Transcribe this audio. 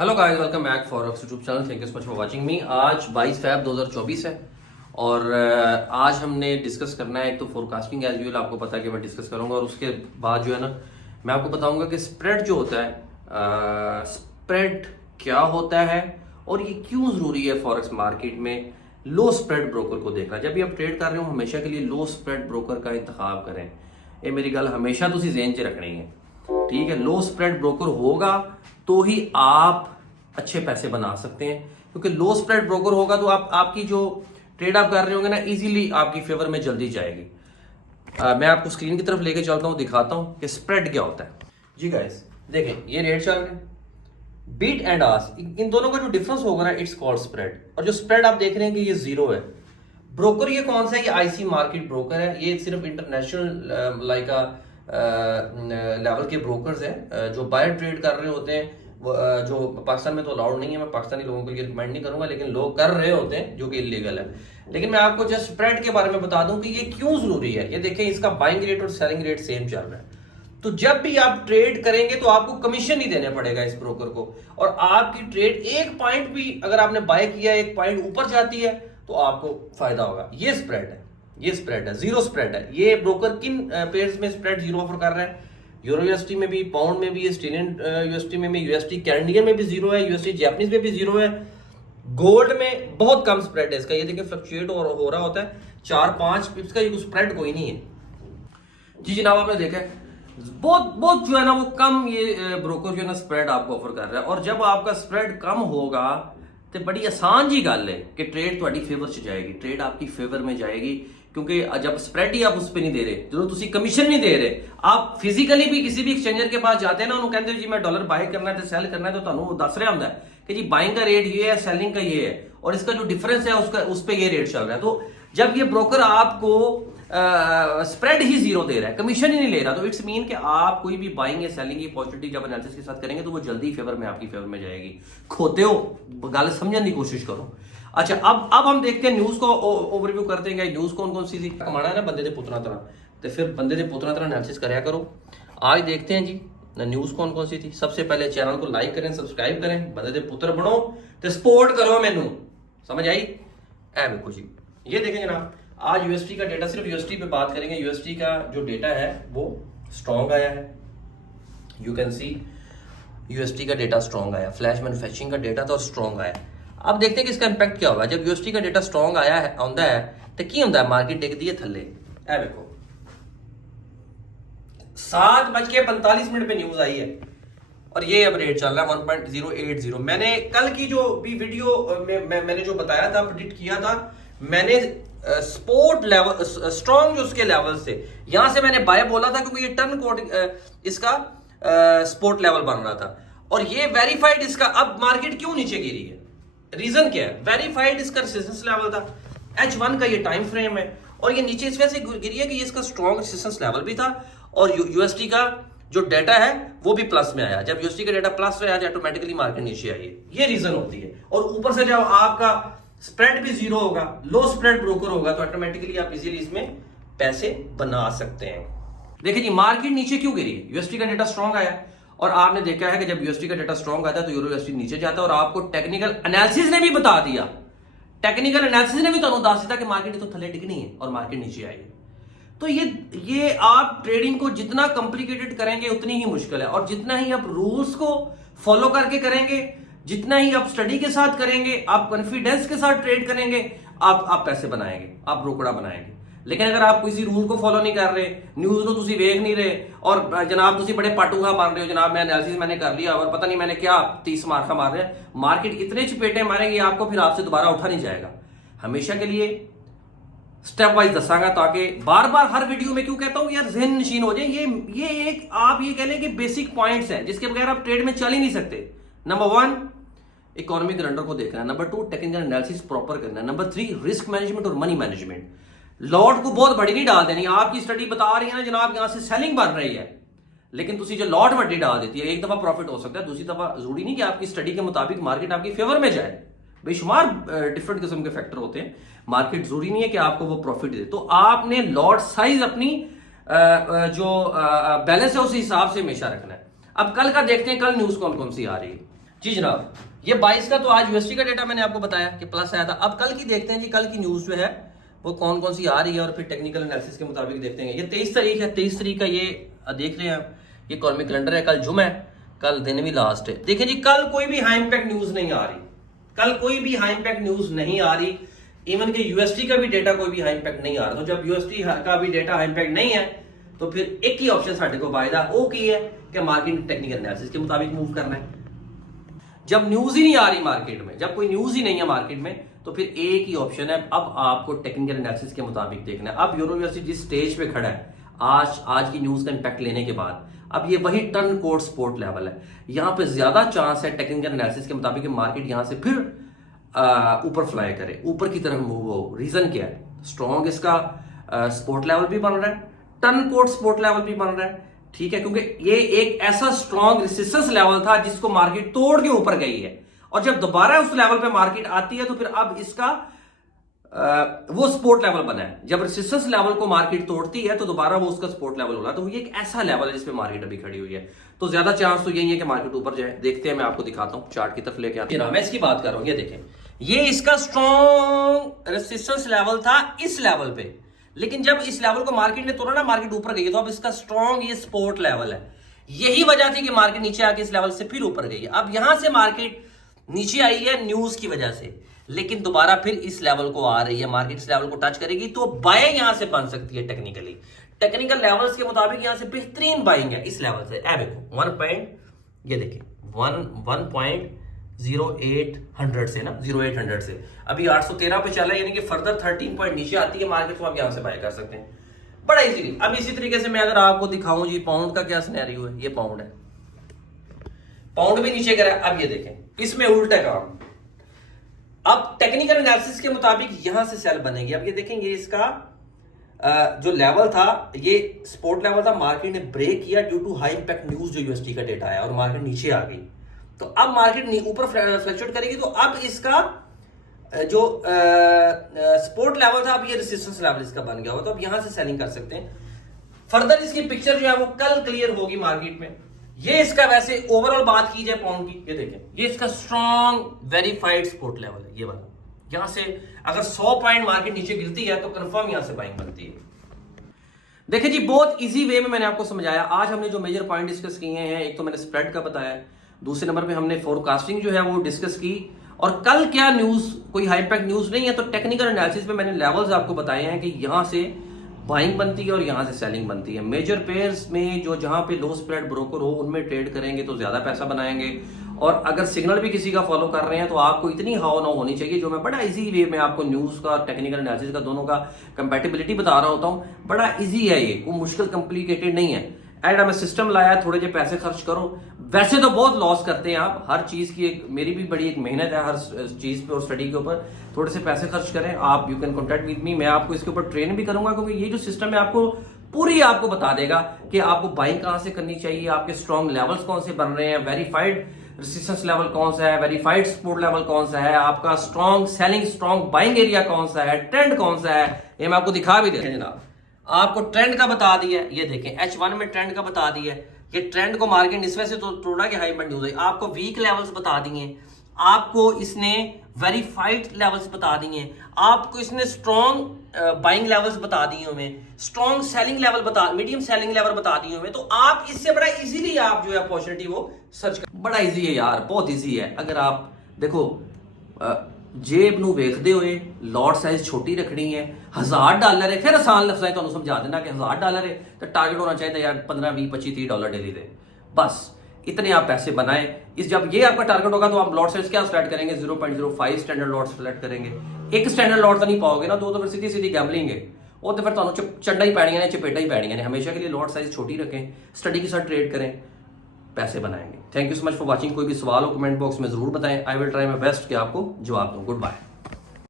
Hello guys, welcome back forex YouTube channel. Thank you so much for watching me. आज 22 फरवरी 2024 है और आज हमने डिस्कस करना है। एक तो फोरकास्टिंग एज यूजुअल आपको पता है कि मैं डिस्कस करूंगा और उसके बाद जो है ना मैं आपको बताऊंगा कि स्प्रेड जो होता है स्प्रेड क्या होता है और ये क्यों ज़रूरी है फॉरेक्स मार्केट में लो स्प्रेड ब्रोकर को देखना। जब भी आप ट्रेड कर रहे हो हमेशा के लिए लो स्प्रेड ब्रोकर का इंतखाब करें। ये मेरी गल हमेशा तुसी ज़हन च रखनी है, ठीक है। लो स्प्रेड ब्रोकर होगा तो ही आप अच्छे पैसे बना सकते हैं, क्योंकि लो स्प्रेड ब्रोकर होगा तो आपकी जो ट्रेड आप कर रहे होंगे ना इजीली आपकी फेवर में जल्दी जाएगी। मैं आपको स्क्रीन की तरफ लेके चलता हूं, दिखाता हूं कि स्प्रेड क्या होता है। जी गाइस देखें, ये रेट चल रहे हैं बीट एंड आस्क, इन दोनों का जो डिफरेंस होगा ना इट्स कॉल्ड स्प्रेड। और जो स्प्रेड आप देख रहे हैं कि ये जीरो है। ब्रोकर ये कौन सा है? ये आईसी मार्केट ब्रोकर है। ये सिर्फ इंटरनेशनल लाइक लेवल के ब्रोकर्स हैं जो बायर ट्रेड कर रहे होते हैं। जो पाकिस्तान में तो अलाउड नहीं है, मैं पाकिस्तानी लोगों को ये रिकमेंड नहीं करूंगा, लेकिन लोग कर रहे होते हैं जो कि इलीगल है। लेकिन मैं आपको जस्ट स्प्रेड के बारे में बता दूं कि ये क्यों जरूरी है। ये देखें, इसका बाइंग रेट और सेलिंग रेट सेम चल रहा है। तो जब भी आप ट्रेड करेंगे तो आपको कमीशन नहीं देने पड़ेगा इस ब्रोकर को, और आपकी ट्रेड एक पॉइंट भी अगर आपने बाय किया एक पॉइंट ऊपर जाती है तो आपको फायदा होगा। ये स्प्रेड है, ये स्प्रेड है, जीरो स्प्रेड है। ये ब्रोकर किन पेयर्स में स्प्रेड जीरो ऑफर कर रहा है? यूरो यूएसटी में भी, पाउंड में भी, ऑस्ट्रेलियन यूएसटी में भी, यूएसटी कैनेडियन में भी जीरो है, यूएसटी जापानीज में भी जीरो है। गोल्ड में बहुत कम स्प्रेड है इसका। ये देखिए फ्लक्चुएट हो रहा होता है 4-5 पिप्स का, ये स्प्रेड कोई नहीं है। जी जनाब, आपने देखा है बहुत बहुत जो है ना वो कम ये ब्रोकर जो है ना स्प्रेड आपको ऑफर कर रहा है। और जब आपका स्प्रेड कम होगा तो बड़ी आसान जी गल है कि ट्रेड ਤੁਹਾਡੀ फेवर च जाएगी, ट्रेड आपकी फेवर में जाएगी। क्योंकि जब स्प्रेड ही आप उस पर नहीं दे रहे, जो तुम कमीशन नहीं दे रहे, आप फिजिकली भी किसी भी एक्सचेंजर के पास जाते हैं ना, उन्होंने कहते हो जी मैं डॉलर बाय करना है तो सेल करना है, तो ਤੁਹਾਨੂੰ दस रहा होता है कि जी बाइंग का रेट ये है, सेलिंग का ये है, और इसका जो डिफरेंस है उसका उस पर ये रेट चल रहा है। तो जब ये ब्रोकर आपको स्प्रेड ही जीरो दे रहा है, कमीशन ही नहीं ले रहा, तो इट्स मीन कि आप कोई भी बाइंग या सेलिंग की अपॉर्चुनिटी जब एनालिसिस के साथ करेंगे तो वो जल्दी फेवर में आपकी फेवर में जाएगी। खोते हो, गल समझने की कोशिश करो। अच्छा, अब हम देखते हैं न्यूज को ओवरव्यू करते हैं। न्यूज कौन कौन सी थी? कमाना है ना बंदे दे पुत्रा तरह, तो फिर बंदे दे पुत्रा तरह एनालिसिस करया करो। आज देखते हैं जी न्यूज कौन कौन सी थी। सबसे पहले चैनल को लाइक करें, सब्सक्राइब करें, बंदे दे पुत्र बनो तो सपोर्ट करो मैनू, समझ आई? ऐ देखो जी, ये देखें जनाब, आज यूएसटी का डेटा, सिर्फ यूएसटी पे बात करेंगे। यूएसटी का जो डेटा है वो स्ट्रॉन्ग आया है। यू कैन सी यूएसटी का डेटा स्ट्रॉन्ग आया, फ्लैश मैन्युफैक्चरिंग का डेटा तो स्ट्रॉन्ग आया। अब देखते हैं कि इसका इंपैक्ट क्या होगा। जब यूएसटी का डेटा स्ट्रॉन्ग आया है आंदा है तो की होंदा है, मार्केट टिकदी है थल्ले। ए देखो 7:45 पे न्यूज आई है और ये अब रेट चल रहा है 1.080। मैंने कल की जो भी वीडियो में मैंने जो बताया था, प्रेडिक्ट किया था, मैंने स्पोर्ट लेवल स्ट्रॉन्ग जो उसके लेवल से यहां से मैंने बाय बोला था, क्योंकि ये टर्न कोड इसका स्पोर्ट लेवल बन रहा था और ये वेरीफाइड इसका। अब मार्केट क्यों नीचे गिरी है, रीजन क्या है? वेरीफाइड इसका रेजिस्टेंस लेवल था, H1 का ये टाइम फ्रेम है, और ये नीचे इस वजह से गिरी है कि ये इसका स्ट्रॉन्ग रेजिस्टेंस लेवल भी था और यूएसटी का जो डेटा है वो भी प्लस में आया। जब यूएसटी का डेटा प्लस में आया तो ऑटोमेटिकली मार्केट नीचे आई है, ये रीजन होती है। और ऊपर से जब आपका स्प्रेड भी जीरो होगा, लो स्प्रेड ब्रोकर होगा, तो ऑटोमेटिकली आप इजीली इसमें पैसे बना सकते हैं। देखिए जी, मार्केट नीचे क्यों गिरी है? यूएसटी का डेटा स्ट्रॉन्ग आया और आपने देखा है कि जब यूएसटी का डेटा स्ट्रॉन्ग आता है तो यूरो यूएसटी नीचे जाता है, और आपको टेक्निकल एनालिसिस ने भी बता दिया, टेक्निकल एनालिसिस ने भी तो दस दिया कि मार्केट तो थले टिकनी है और मार्केट नीचे आई है। तो ये आप ट्रेडिंग को जितना कॉम्प्लिकेटेड करेंगे उतनी ही मुश्किल है, और जितना ही आप रूल्स को फॉलो करके करेंगे, जितना ही आप स्टडी के साथ करेंगे, आप कॉन्फिडेंस के साथ ट्रेड करेंगे, आप पैसे बनाएंगे, आप ब्रोकड़ा बनाएंगे। लेकिन अगर आप किसी रूल को फॉलो नहीं कर रहे, न्यूज़ को तुसी वेख नहीं रहे, और जनाब तुसी बड़े पाटूगा बन रहे हो, जनाब मैं एनालिसिस मैंने कर लिया और पता नहीं मैंने क्या 30 मार्का मार रहे हैं, मार्केट इतने चपेटे मारेंगे आपको, फिर आपसे दोबारा उठा नहीं जाएगा। हमेशा के लिए स्टेप वाइज दसांगा, ताकि बार बार हर वीडियो में क्यों कहता हूं यार जहन नशीन हो जाए। ये एक आप ये कह लें कि बेसिक पॉइंट्स हैं जिसके बगैर आप ट्रेड में चल ही नहीं सकते। नंबर 1 इकोनॉमिक कैलेंडर को देखना है, नंबर 2 टेक्निकल एनालिसिस प्रॉपर करना है, नंबर 3 रिस्क मैनेजमेंट और मनी मैनेजमेंट। लॉट को बहुत बड़ी नहीं डाल देनी। आपकी स्टडी बता रही है ना जनाब यहां से सेलिंग बन रही है, लेकिन तुसी जो लॉट बड़ी डाल देती है, एक दफा प्रॉफिट हो सकता है, दूसरी दफा जरूरी नहीं कि आपकी स्टडी के मुताबिक मार्केट आपकी फेवर में जाए। बेशुमार डिफरेंट किस्म के फैक्टर होते हैं, मार्केट जरूरी नहीं है कि आपको वो प्रॉफिट दे। तो आपने लॉट साइज अपनी जो बैलेंस है उस हिसाब से हमेशा रखना है। अब कल का देखते हैं, कल न्यूज कौन कौन सी आ रही है। जी जनाब, ये 22 का तो आज यूएसटी का डेटा मैंने आपको बताया कि प्लस आया था। अब कल की देखते हैं जी, कल की न्यूज जो है वो कौन कौन सी आ रही है और फिर टेक्निकल एनालिसिस के मुताबिक देखते हैं। ये 23 तारीख है, 23 तारीख का ये देख रहे हैं आप, ये इकोनॉमिक कैलेंडर है। कल जुमा है, कल दिन भी लास्ट है। देखिए जी, कल कोई भी हाई इंपैक्ट न्यूज नहीं आ रही, कल कोई भी हाई इंपैक्ट न्यूज नहीं आ रही। इवन के यूएसटी का भी डेटा कोई भी हाई इंपैक्ट नहीं आ रहा। तो जब यूएसटी का भी डेटा हाई इंपैक्ट नहीं है तो फिर एक ही ऑप्शन साढ़े को फायदा वो की है कि मार्केट टेक्निकल एनालिसिस के मुताबिक मूव करना है। जब न्यूज ही नहीं आ रही मार्केट में, जब कोई न्यूज ही नहीं है मार्केट में, तो फिर एक ही ऑप्शन है, अब आपको टेक्निकल एनालिसिस के मुताबिक देखना है। अब यूरो यूएसडी जिस स्टेज पे खड़ा है आज की न्यूज का इंपैक्ट लेने के बाद, अब ये वही टर्न कोड सपोर्ट लेवल है। यहां पे ज्यादा चांस है टेक्निकल एनालिसिस के मुताबिक मार्केट यहां से फिर ऊपर फ्लाई करे, ऊपर की तरफ मूव हो। रीजन क्या है? स्ट्रॉन्ग इसका सपोर्ट लेवल भी बन रहा है, टर्न कोड सपोर्ट लेवल भी बन रहा है, ठीक है, क्योंकि ये एक ऐसा स्ट्रॉन्ग रेजिस्टेंस लेवल था जिसको मार्केट तोड़ के ऊपर गई है। और जब दोबारा उस लेवल पे मार्केट आती है तो फिर अब इसका वो सपोर्ट लेवल बना है। जब रेजिस्टेंस लेवल को मार्केट तोड़ती है तो दोबारा वो उसका सपोर्ट लेवल हो रहा है। तो ये एक ऐसा लेवल है जिसपे मार्केट अभी खड़ी हुई है। तो ज्यादा चांस तो यही है कि मार्केट ऊपर जाए। देखते हैं, मैं आपको दिखाता हूं, चार्ट की तरफ लेके आते हैं। मैं इसकी बात कर रहा हूं, ये देखें, ये इसका स्ट्रॉन्ग रेजिस्टेंस लेवल था इस लेवल पे, लेकिन जब इस लेवल को मार्केट ने तोड़ा ना, मार्केट ऊपर गई, तो अब इसका स्ट्रॉन्ग ये सपोर्ट लेवल है। यही वजह थी कि मार्केट नीचे आके इस लेवल से फिर ऊपर गई है। अब यहां से मार्केट नीचे आई है न्यूज की वजह से, लेकिन दोबारा फिर इस लेवल को आ रही है, मार्केट इस लेवल को टच करेगी तो बाय यहां से बन सकती है। टेक्निकल लेवल्स के मुताबिक यहां से बेहतरीन बाइंग है इस लेवल से। देखो 1 पॉइंट, ये देखिए 1.0800 से ना, 0800 से अभी 813 पे चला है, यानी कि फर्दर 13 पॉइंट नीचे आती है मार्केट, तो आप यहां से बाय कर सकते हैं बड़ा इजीली। अब इसी तरीके से मैं अगर आपको दिखाऊं जी, पाउंड का क्या सिनेरियो है, ये पाउंड है, पाउंड भी नीचे गिरा। अब ये देखें, इसमें उल्टा काम। अब टेक्निकल एनालिसिस के मुताबिक यहां से सेल बनेगी। अब ये देखेंगे, इसका जो लेवल था ये सपोर्ट लेवल था, मार्केट ने ब्रेक किया due to high impact news जो यूएसटी का डेटा आया और मार्केट नीचे आ गई। तो अब मार्केट ऊपर फ्लक्चुएट करेगी, तो अब इसका जो सपोर्ट लेवल था, अब ये रेजिस्टेंस लेवल इसका बन गया हो, तो अब यहां से सेलिंग कर सकते हैं। फर्दर इसकी पिक्चर जो है वो कल क्लियर होगी मार्केट में। ये इसका वैसे ओवरऑल बात की जाए पाउंड की, ये देखें, ये इसका स्ट्रॉन्ग वेरीफाइड सपोर्ट लेवल है, ये वाला। यहां से अगर 100 पॉइंट मार्केट नीचे गिरती है तो कंफर्म यहां से बाइंग बनती है। देखिए जी, बहुत इजी वे में मैंने आपको समझाया। आज हमने जो मेजर पॉइंट डिस्कस किए हैं, एक तो मैंने स्प्रेड का बताया, दूसरे नंबर पे हमने फोरकास्टिंग जो है वो डिस्कस की, और कल क्या न्यूज, कोई हाई इंपैक्ट न्यूज नहीं है, तो टेक्निकल एनालिसिस में मैंने लेवल्स आपको बताए हैं कि यहां से बाइंग बनती है और यहां से सेलिंग बनती है। मेजर पेयर्स में जो जहां पे लो स्प्रेड ब्रोकर हो उनमें ट्रेड करेंगे तो ज्यादा पैसा बनाएंगे, और अगर सिग्नल भी किसी का फॉलो कर रहे हैं तो आपको इतनी हाव ना होनी चाहिए। जो मैं बड़ा इजी वे में आपको न्यूज का, टेक्निकल एनालिसिस का, दोनों का कंपैटिबिलिटी बता रहा होता हूं, बड़ा इजी है ये, कोई मुश्किल कॉम्प्लिकेटेड नहीं है। एंड हमें सिस्टम लाया, थोड़े जो पैसे खर्च करो। वैसे तो बहुत लॉस करते हैं आप, हर चीज की एक, मेरी भी बड़ी एक मेहनत है हर चीज पे और स्टडी के ऊपर। थोड़े से पैसे खर्च करें आप, you can contact with me, मैं आपको इसके ऊपर ट्रेन भी करूंगा, क्योंकि ये जो सिस्टम है आपको पूरी आपको बता देगा कि आपको बाइंग कहां से करनी चाहिए, आपके स्ट्रॉन्ग लेवल्स कौन से बन रहे हैं, वेरीफाइड रेजिस्टेंस लेवल कौन सा है, वेरीफाइड सपोर्ट लेवल कौन सा है, आपका strong selling, strong buying area कौन सा है, ट्रेंड कौन सा है, ये मैं आपको दिखा भी दें जनाब। आपको ट्रेंड का बता दिया, ये देखें H1 में ट्रेंड का बता दिया, ये ट्रेंड को मार्केट इस वजह से तो तोड़ा कि हाई न्यूज है। आपको वीक लेवल्स बता दिए, आपको इसने वेरीफाइड लेवल्स बता दिए, आपको इसने स्ट्रॉन्ग बाइंग लेवल्स बता दिए हमें, स्ट्रॉन्ग सेलिंग लेवल बता, मीडियम सेलिंग लेवल बता दिए हमें। तो आप इससे बड़ा इजीली आप जो है अपॉर्चुनिटी वो सर्च कर, बड़ा इजी है यार, बहुत इजी है। अगर आप देखो जेब ਨੂੰ ਵੇਖਦੇ ਹੋਏ लॉट साइज छोटी रखनी है, $1000 है, फिर आसान लफ्ज़ ਤੁਹਾਨੂੰ समझा देना कि $1000 है तो टारगेट होना चाहिए यार $15, $20, $25, $30 डेली दे, बस इतने आप पैसे बनाए। इस जब ये आपका टारगेट होगा तो आप लॉट साइज क्या सेलेक्ट करेंगे, 0.05 स्टैंडर्ड लॉट सेलेक्ट करेंगे। एक स्टैंडर्ड लॉट तो नहीं पाओगे ना, तो फिर सीधी सीधी गैम्बलिंग है, वो तो फिर ਤੁਹਾਨੂੰ चंडा ही पैणियां ने, चपेटा ही पैणियां ने। हमेशा के लिए लॉट साइज छोटी रखें, स्टडी के साथ ट्रेड करें, पैसे बनाएंगे। Thank you so much for watching. कोई भी सवाल हो कमेंट बॉक्स में जरूर बताएं, I will try my best कि आपको जवाब दूं। Good bye.